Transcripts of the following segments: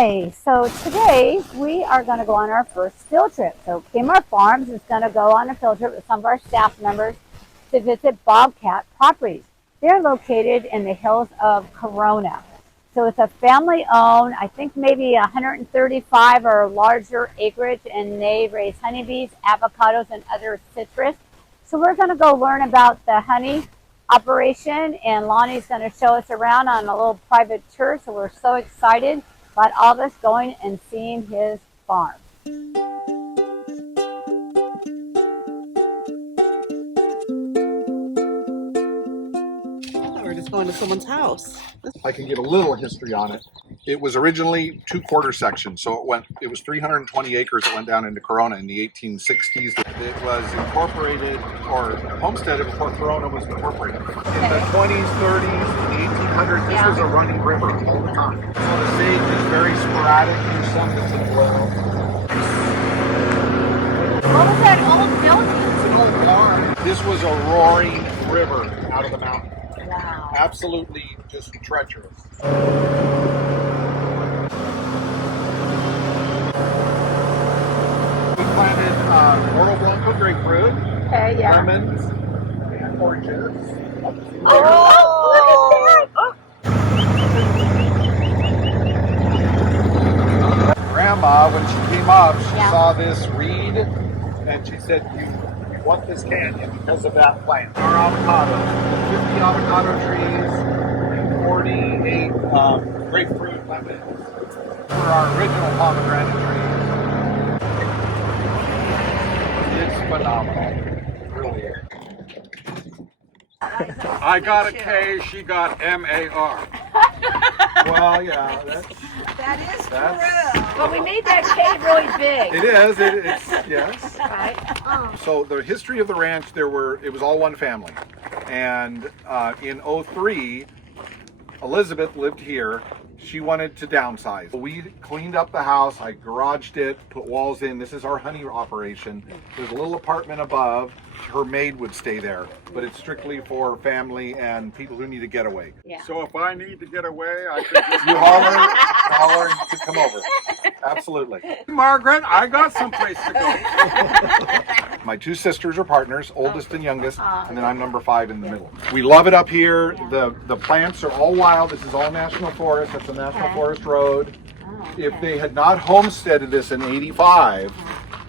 Hi, so today we are going to go on our first field trip. So Kmar Farms is going to go on a field trip with some of our staff members to visit Bobcat Properties. They're located in the hills of Corona. So it's a family owned, I think maybe 135 or larger acreage, and they raise honeybees, avocados, and other citrus. So we're going to go learn about the honey operation, and Lonnie's going to show us around on a little private tour. So we're so excited about all of us going and seeing his farm. We're just going to someone's house. I can give a little history on it. It was originally 2/4 sections, so it was 320 acres that went down into Corona in the 1860s. It was incorporated or homesteaded before Corona was incorporated. In the 20s, 30s, and the 1800s, this was a running river all the time. So the sage is very sporadic. There's some that's in well. What was that old building? It's an old barn. This was a roaring river out of the mountain. Wow. Absolutely just treacherous. We planted Oro Blanco grapefruit, lemons, and oranges. Oh, look at that! Grandma, when she came up, she saw this reed, and she said, "You want this canyon because of that plant." Our avocados, 50 avocado trees, and 48 grapefruit lemons for our original pomegranate trees. It's phenomenal. It really is. I got a K, she got M-A-R. Well, yeah, That is That's- true. But we made that cave really big. it is. It's yes. Right? So the history of the ranch, it was all one family, and in '03, Elizabeth lived here. She wanted to downsize. We cleaned up the house. I garaged it, put walls in. This is our honey operation. There's a little apartment above. Her maid would stay there, but it's strictly for family and people who need a getaway. Yeah. So if I need to get away, I could just You holler, you can come over. Absolutely. Margaret, I got someplace to go. My two sisters are partners, oldest and youngest, and then I'm number 5 in the middle. We love it up here. The plants are all wild. This is all national forest. That's a national forest road. If they had not homesteaded this in '85,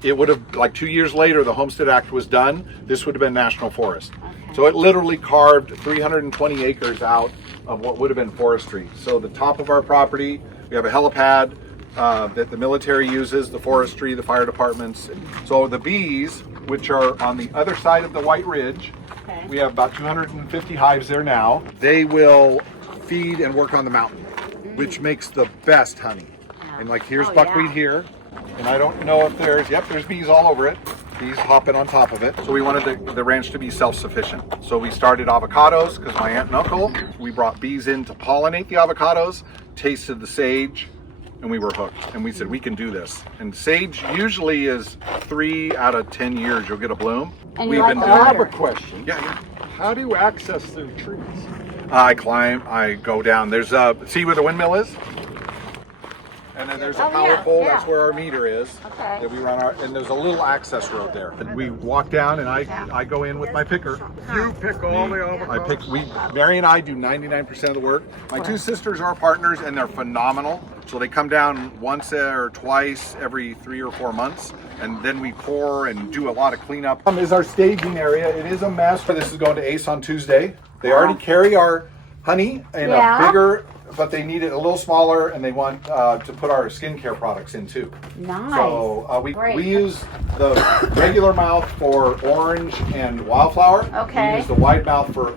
it would have, like 2 years later, the Homestead Act was done. This would have been national forest. So it literally carved 320 acres out of what would have been forestry. So the top of our property, we have a helipad that the military uses, the forestry, the fire departments. So the bees, which are on the other side of the White Ridge, we have about 250 hives there now. They will feed and work on the mountain, which makes the best honey. And like here's buckwheat here. And I don't know if there's bees all over it. Bees hopping on top of it. So we wanted the ranch to be self-sufficient. So we started avocados because my aunt and uncle, we brought bees in to pollinate the avocados, tasted the sage, and we were hooked. And we said, we can do this. And sage usually is 3 out of 10 years you'll get a bloom. And We've you been like doing I have a water. question. Yeah. How do you access their trees? I climb, I go down. There's see where the windmill is? And then there's a power pole, that's where our meter is. Okay. That we run and there's a little access road there. And we walk down and I go in with my picker. You pick all the avocados? Mary and I do 99% of the work. My two sisters are partners and they're phenomenal. So they come down once or twice every 3 or 4 months. And then we pour and do a lot of cleanup. Is our staging area. It is a mess. This is going to Ace on Tuesday. They already carry our honey in a bigger, but they need it a little smaller, and they want to put our skincare products in too. Nice. So we use the regular mouth for orange and wildflower. Okay. We use the wide mouth for,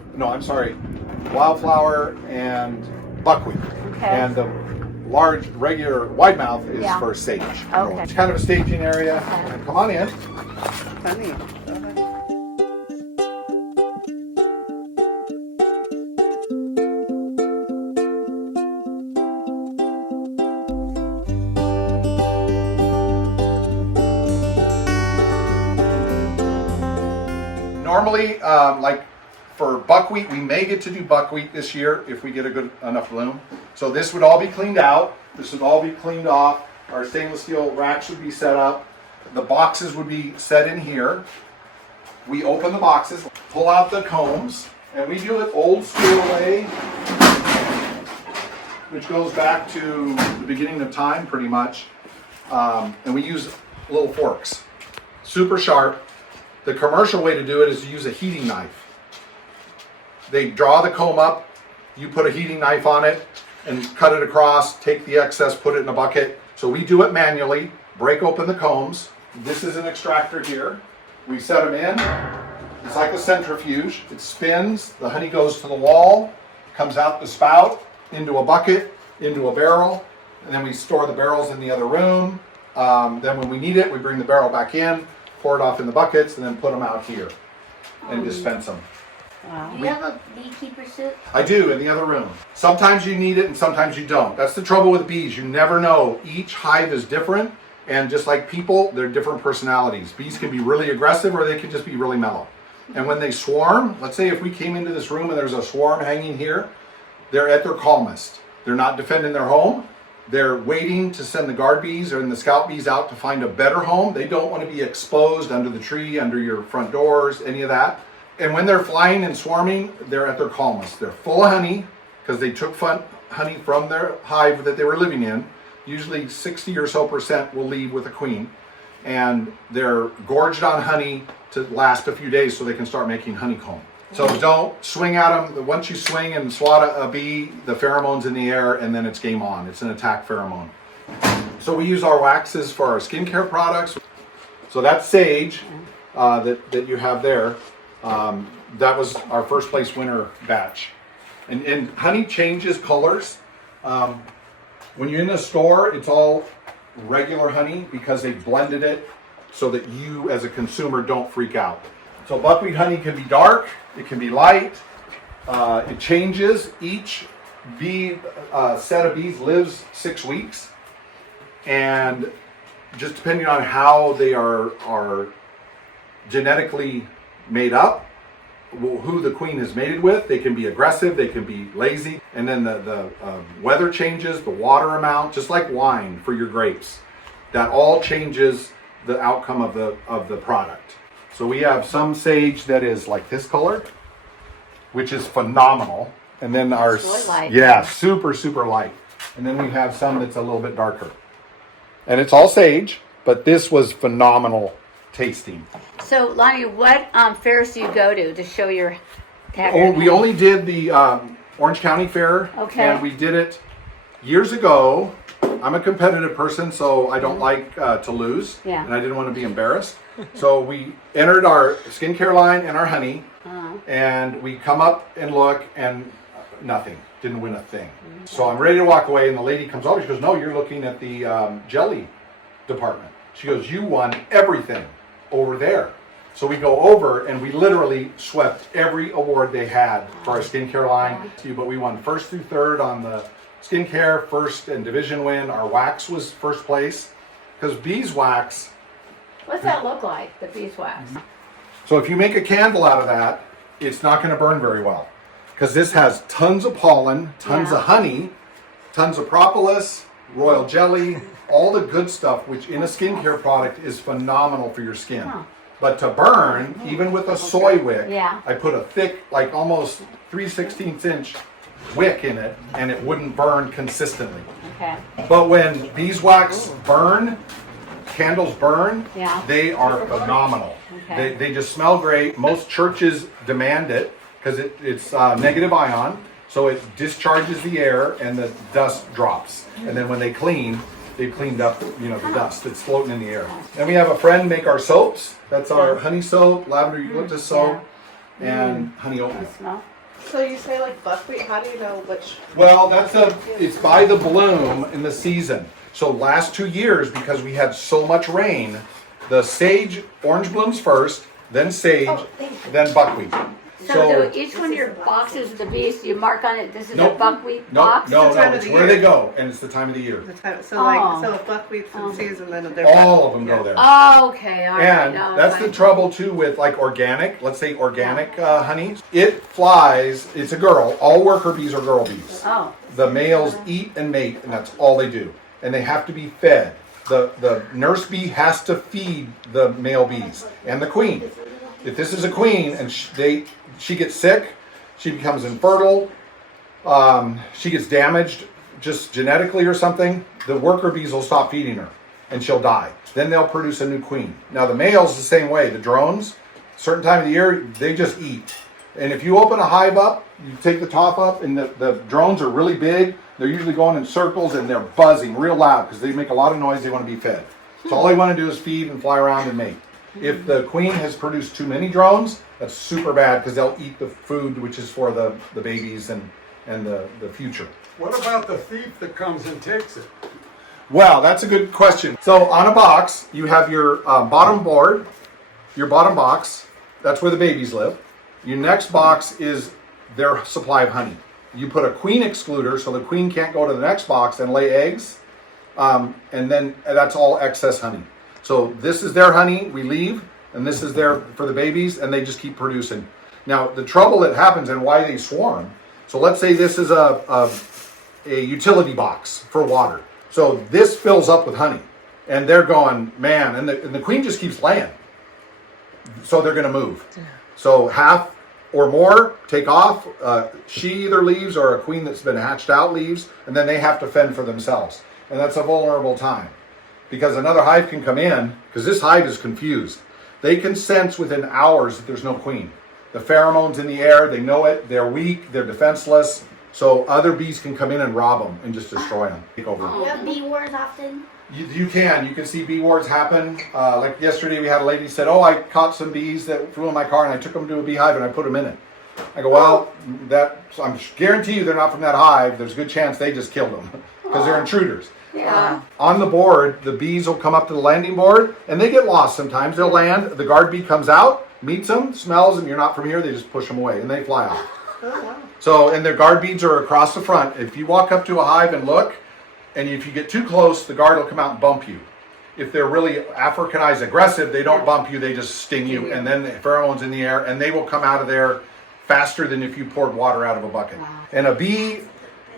wildflower and buckwheat. Okay. And the large regular wide mouth is for sage. Okay. It's kind of a staging area. Come on in. Honey. Normally, like for buckwheat, we may get to do buckwheat this year if we get a good enough bloom. So this would all be cleaned out. This would all be cleaned off. Our stainless steel racks would be set up. The boxes would be set in here. We open the boxes, pull out the combs, and we do it old school way, which goes back to the beginning of time pretty much. And we use little forks, super sharp. The commercial way to do it is to use a heating knife. They draw the comb up, you put a heating knife on it and cut it across, take the excess, put it in a bucket. So we do it manually, break open the combs. This is an extractor here. We set them in. It's like a centrifuge. It spins, the honey goes to the wall, comes out the spout, into a bucket, into a barrel, and then we store the barrels in the other room. Then when we need it, we bring the barrel back in, pour it off in the buckets, and then put them out here and dispense them. Wow. Do you have a beekeeper suit? I do, in the other room. Sometimes you need it and sometimes you don't. That's the trouble with bees. You never know. Each hive is different, and just like people, they're different personalities. Bees can be really aggressive or they can just be really mellow. And when they swarm, let's say if we came into this room and there's a swarm hanging here, they're at their calmest. They're not defending their home. They're waiting to send the guard bees or the scout bees out to find a better home. They don't want to be exposed under the tree, under your front doors, any of that. And when they're flying and swarming, they're at their calmest. They're full of honey because they took honey from their hive that they were living in. Usually 60 or so % will leave with a queen. And they're gorged on honey to last a few days so they can start making honeycomb. So don't swing at them. Once you swing and swat a bee, the pheromone's in the air and then it's game on. It's an attack pheromone. So we use our waxes for our skincare products. So that's sage that you have there. That was our first place winter batch. And honey changes colors. When you're in a store, it's all regular honey because they blended it so that you as a consumer don't freak out. So buckwheat honey can be dark, it can be light, it changes. Each bee set of bees lives 6 weeks, and just depending on how they are genetically made up, who the queen is mated with, they can be aggressive, they can be lazy, and then the weather changes, the water amount, just like wine for your grapes. That all changes the outcome of the product. So we have some sage that is like this color, which is phenomenal, and then our really light. Yeah, super light, and then we have some that's a little bit darker, and it's all sage, but this was phenomenal tasting. So, Lonnie, what fairs do you go to show your tag? Oh, we only did the Orange County Fair, Okay. and we did it years ago. I'm a competitive person, so I don't like to lose, Yeah. and I didn't want to be embarrassed. So we entered our skincare line and our honey, and we come up and look, and nothing. Didn't win a thing. So I'm ready to walk away, and the lady comes over. She goes, "No, you're looking at the jelly department." She goes, "You won everything over there." So we go over, and we literally swept every award they had for our skincare line. But we won 1st through 3rd on the skincare, 1st and division win. Our wax was 1st place because beeswax. What's that look like, the beeswax? So if you make a candle out of that, it's not going to burn very well because this has tons of pollen, tons of honey, tons of propolis, royal jelly, all the good stuff, which in a skincare product is phenomenal for your skin. But to burn, even with a soy wick, I put a thick, like almost 3/16 inch wick in it, and it wouldn't burn consistently. Okay. But when beeswax burn, candles burn, they are phenomenal. Okay. They just smell great. Most churches demand it because it's negative ion, so it discharges the air and the dust drops. And then when they clean, they've cleaned up, the dust. It's floating in the air. And we have a friend make our soaps. That's our honey soap, lavender eucalyptus soap, and honey oatmeal. Smell? So you say like buckwheat, how do you know which? Well, it's by the bloom in the season. So last 2 years, because we had so much rain, the sage orange blooms first, then sage, then buckwheat. So do each one of your boxes of the bees, you mark on it, this is a Nope. buckwheat No, box? no, It's the time no, of it's the where year. they go, and it's the time of the year. The time, so Oh. so if buckwheat's in season, then they're All of them go yeah. there. Oh, okay, all right. And no, that's the fine. trouble too with like organic, let's say organic honey. It flies, it's a girl. All worker bees are girl bees. Oh, The males eat and mate, and that's all they do. And they have to be fed. The nurse bee has to feed the male bees and the queen. If this is a queen and she gets sick, she becomes infertile, she gets damaged just genetically or something, the worker bees will stop feeding her and she'll die. Then they'll produce a new queen. Now the males the same way. The drones, certain time of the year, they just eat. And if you open a hive up, you take the top up, and the drones are really big. They're usually going in circles and they're buzzing real loud because they make a lot of noise. They want to be fed. So all they want to do is feed and fly around and mate. If the queen has produced too many drones, that's super bad because they'll eat the food which is for the babies and the future. What about the thief that comes and takes it? Well, that's a good question. So on a box, you have your bottom board, your bottom box. That's where the babies live. Your next box is their supply of honey. You put a queen excluder so the queen can't go to the next box and lay eggs. And then that's all excess honey. So this is their honey, we leave, and this is there for the babies, and they just keep producing. Now, the trouble that happens and why they swarm, so let's say this is a utility box for water. So this fills up with honey, and they're going, man, and the queen just keeps laying. So they're going to move. So half or more take off. She either leaves or a queen that's been hatched out leaves, and then they have to fend for themselves. And that's a vulnerable time because another hive can come in because this hive is confused. They can sense within hours that there's no queen. The pheromones in the air, they know it, they're weak, they're defenseless. So other bees can come in and rob them and just destroy them. Take over. You have bee wars often? You can see bee wars happen. Like yesterday we had a lady said, oh, I caught some bees that flew in my car and I took them to a beehive and I put them in it. I go, well, I'm guarantee you they're not from that hive. There's a good chance they just killed them because they're intruders. yeah. On the board, the bees will come up to the landing board and they get lost sometimes. They'll land, the guard bee comes out, meets them, smells them, you're not from here, they just push them away and they fly off. Oh, wow. So, and their guard beads are across the front. If you walk up to a hive and look, and if you get too close, the guard will come out and bump you. If they're really Africanized aggressive, they don't bump you, they just sting you, and then the pheromones in the air, and they will come out of there faster than if you poured water out of a bucket. Wow. And a bee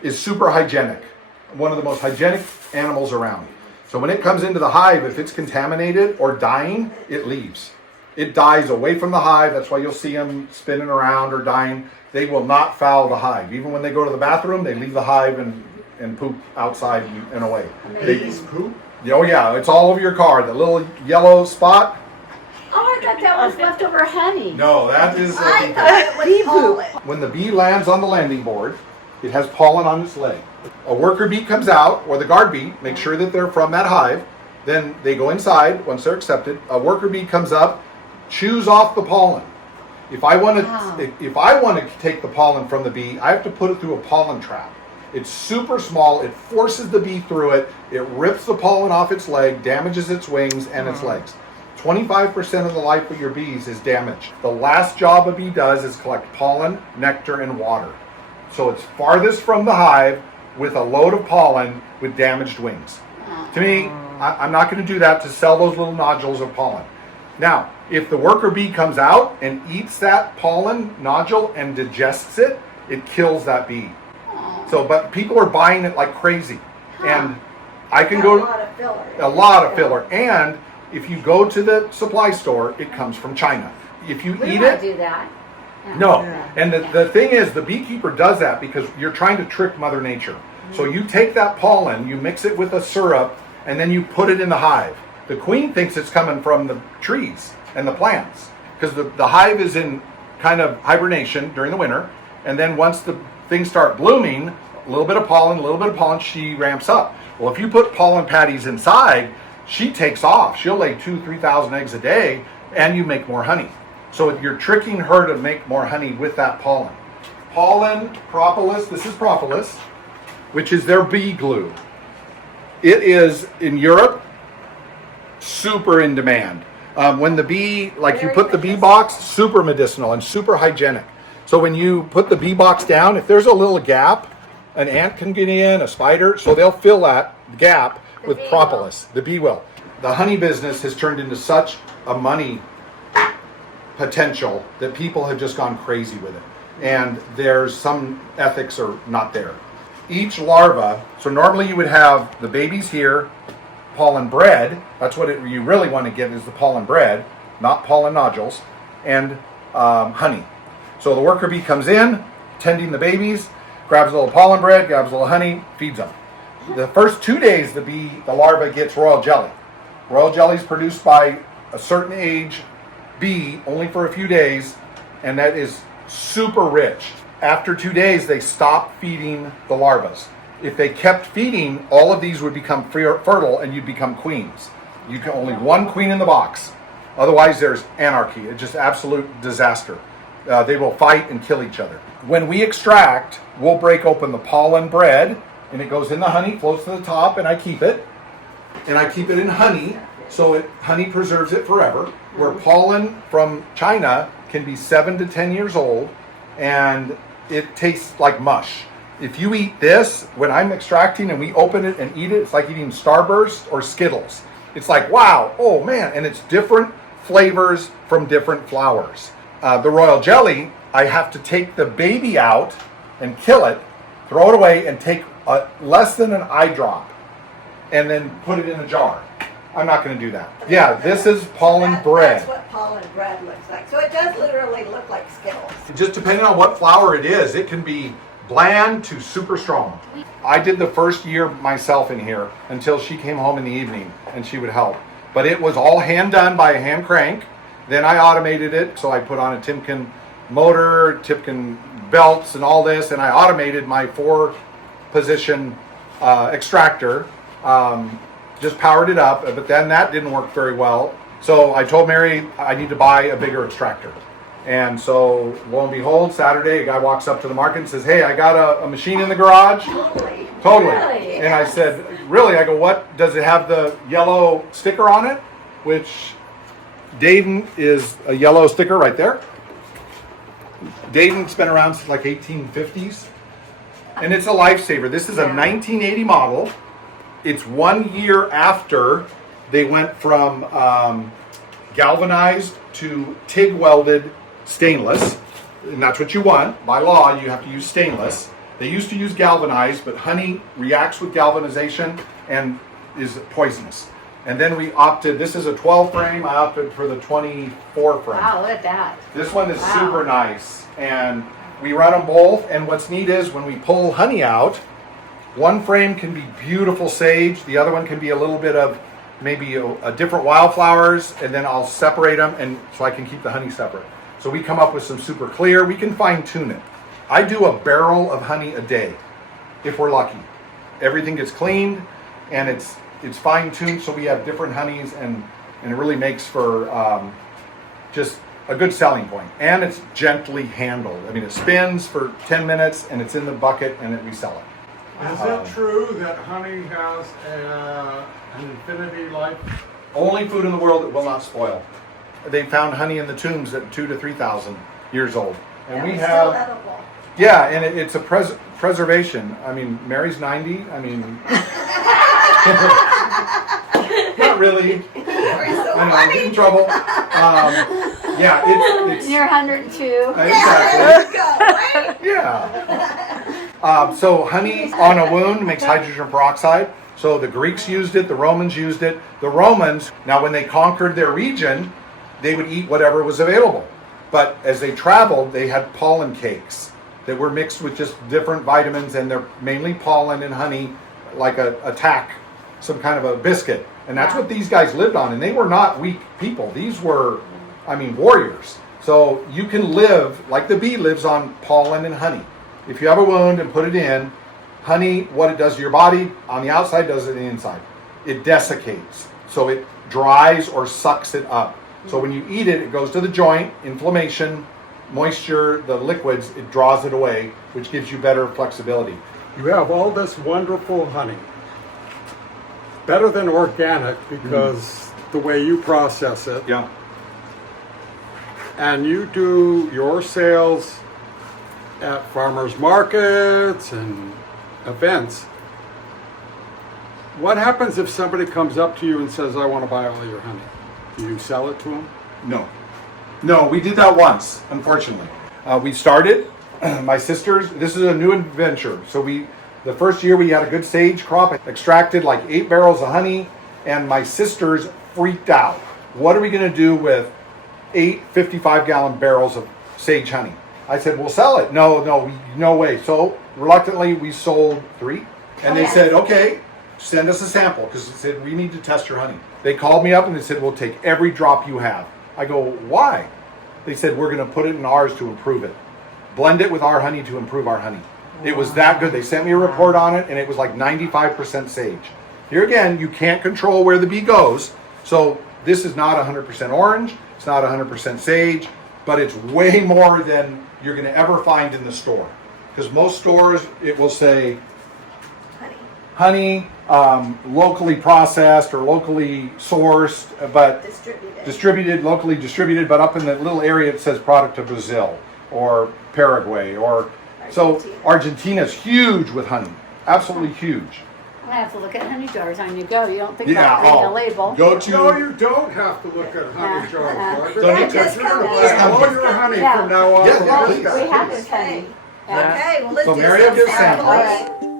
is super hygienic, one of the most hygienic animals around. So when it comes into the hive, if it's contaminated or dying, it leaves. It dies away from the hive. That's why you'll see them spinning around or dying. They will not foul the hive. Even when they go to the bathroom, they leave the hive and poop outside and away. Bees poop? Oh yeah, it's all over your car. The little yellow spot. Oh, I thought that was leftover honey. No, that is I thought it was pollen. when the bee lands on the landing board, it has pollen on its leg. A worker bee comes out, or the guard bee, make sure that they're from that hive. Then they go inside once they're accepted. A worker bee comes up, chews off the pollen. If I want to take the pollen from the bee, I have to put it through a pollen trap. It's super small. It forces the bee through it. It rips the pollen off its leg, damages its wings and its legs. 25% of the life of your bees is damaged. The last job a bee does is collect pollen, nectar, and water. So it's farthest from the hive with a load of pollen with damaged wings. To me, I'm not going to do that to sell those little nodules of pollen. Now, if the worker bee comes out and eats that pollen nodule and digests it, it kills that bee. So, but people are buying it like crazy. And I can go a lot of filler. And if you go to the supply store, it comes from China. If you We eat don't it, do that. Yeah. no. And the thing is, the beekeeper does that because you're trying to trick Mother Nature. So you take that pollen, you mix it with a syrup, and then you put it in the hive. The queen thinks it's coming from the trees and the plants because the hive is in kind of hibernation during the winter. And then once the things start blooming, a little bit of pollen, she ramps up. Well, if you put pollen patties inside, she takes off. She'll lay 2,000-3,000 eggs a day and you make more honey. So you're tricking her to make more honey with that pollen. Pollen, propolis, this is propolis, which is their bee glue. It is in Europe, super in demand. When the bee, like you put the bee box, super medicinal and super hygienic. So when you put the bee box down, if there's a little gap, an ant can get in, a spider, so they'll fill that gap with propolis. The bee will. The honey business has turned into such a money potential that people have just gone crazy with it. And there's some ethics are not there. Each larva, so normally you would have the babies here, pollen bread. That's what you really want to get is the pollen bread, not pollen nodules, and honey. So the worker bee comes in, tending the babies, grabs a little pollen bread, grabs a little honey, feeds them. The first 2 days, the larva gets royal jelly. Royal jelly is produced by a certain age bee only for a few days, and that is super rich. After 2 days, they stop feeding the larvas. If they kept feeding, all of these would become fertile and you'd become queens. You can only one queen in the box. Otherwise, there's anarchy. It's just absolute disaster. They will fight and kill each other. When we extract, we'll break open the pollen bread, and it goes in the honey, floats to the top, and I keep it. And I keep it in honey, so honey preserves it forever. Where pollen from China can be 7 to 10 years old, and it tastes like mush. If you eat this, when I'm extracting and we open it and eat it, it's like eating Starburst or Skittles. It's like, wow, oh man, and it's different flavors from different flowers. The royal jelly, I have to take the baby out and kill it, throw it away, and take less than an eye drop, and then put it in a jar. I'm not going to do that. Yeah, this is pollen bread. That's what pollen bread looks like. So it does literally look like Skittles. Just depending on what flour it is, it can be bland to super strong. I did the first year myself in here until she came home in the evening and she would help. But it was all hand done by a hand crank. Then I automated it, so I put on a Timken motor, Timken belts and all this, and I automated my 4-position extractor. Just powered it up, but then that didn't work very well. So I told Mary I need to buy a bigger extractor. And so lo and behold, Saturday, a guy walks up to the market and says, hey, I got a machine in the garage. Totally. Really? And I said, really? I go, what? Does it have the yellow sticker on it? Which Dayton is a yellow sticker right there. Dayton's been around since like 1850s. And it's a lifesaver. This is a 1980 model. It's 1 year after they went from galvanized to TIG welded stainless, and that's what you want. By law, you have to use stainless. They used to use galvanized, but honey reacts with galvanization and is poisonous. And then we opted, this is a 12 frame, I opted for the 24 frame. Wow, look at that. This one is super nice, and we run them both, and what's neat is when we pull honey out, one frame can be beautiful sage, the other one can be a little bit of maybe a different wildflowers, and then I'll separate them and so I can keep the honey separate. So we come up with some super clear, we can fine tune it. I do a barrel of honey a day, if we're lucky. Everything gets cleaned and it's fine tuned, so we have different honeys, and it really makes for just a good selling point. And it's gently handled. I mean, it spins for 10 minutes and it's in the bucket and we sell it. Is it true that honey has an infinity life? Only food in the world that will not spoil. They found honey in the tombs at 2,000 to 3,000 years old. And we have, still edible. yeah, and it's a preservation. I mean, Mary's 90. I mean, not really. I know, I get in trouble. Yeah, it's You're 102. Exactly. Yeah. So honey on a wound makes hydrogen peroxide. So the Greeks used it, the Romans used it. The Romans, now when they conquered their region, they would eat whatever was available. But as they traveled, they had pollen cakes that were mixed with just different vitamins, and they're mainly pollen and honey, like a tack, some kind of a biscuit. And that's what these guys lived on. And they were not weak people. These were, I mean, warriors. So you can live, like the bee lives on pollen and honey. If you have a wound and put it in, honey, what it does to your body, on the outside does it on the inside. It desiccates. So it dries or sucks it up. So when you eat it, it goes to the joint, inflammation, moisture, the liquids, it draws it away, which gives you better flexibility. You have all this wonderful honey. Better than organic because the way you process it. Yeah. And you do your sales at farmers markets and events. What happens if somebody comes up to you and says, I want to buy all your honey? Do you sell it to them? No. No, we did that once, unfortunately. We started, my sisters, this is a new adventure. So the first year we had a good sage crop, extracted like 8 barrels of honey, and my sisters freaked out. What are we going to do with 8 55-gallon barrels of sage honey? I said, we'll sell it. No way. So reluctantly, we sold 3. And they said, okay, send us a sample, because they said, we need to test your honey. They called me up and they said, we'll take every drop you have. I go, why? They said, we're going to put it in ours to improve it. Blend it with our honey to improve our honey. It was that good. They sent me a report on it, and it was like 95% sage. Here again, you can't control where the bee goes. So this is not 100% orange. It's not 100% sage, but it's way more than you're going to ever find in the store. Because most stores, it will say honey, locally processed or locally sourced, but locally distributed, but up in the little area it says product of Brazil or Paraguay or so. Argentina's huge with honey, absolutely huge. I have to look at honey jars on you go. You don't think about reading a label. Go to. No, you don't have to look at honey jars. Margaret. Don't you just touch come it. here. Just come All here. your honey Yeah. from now on. Yeah, Well, please. we have this honey. Okay, well, let's So do Mary will some give samples. samples.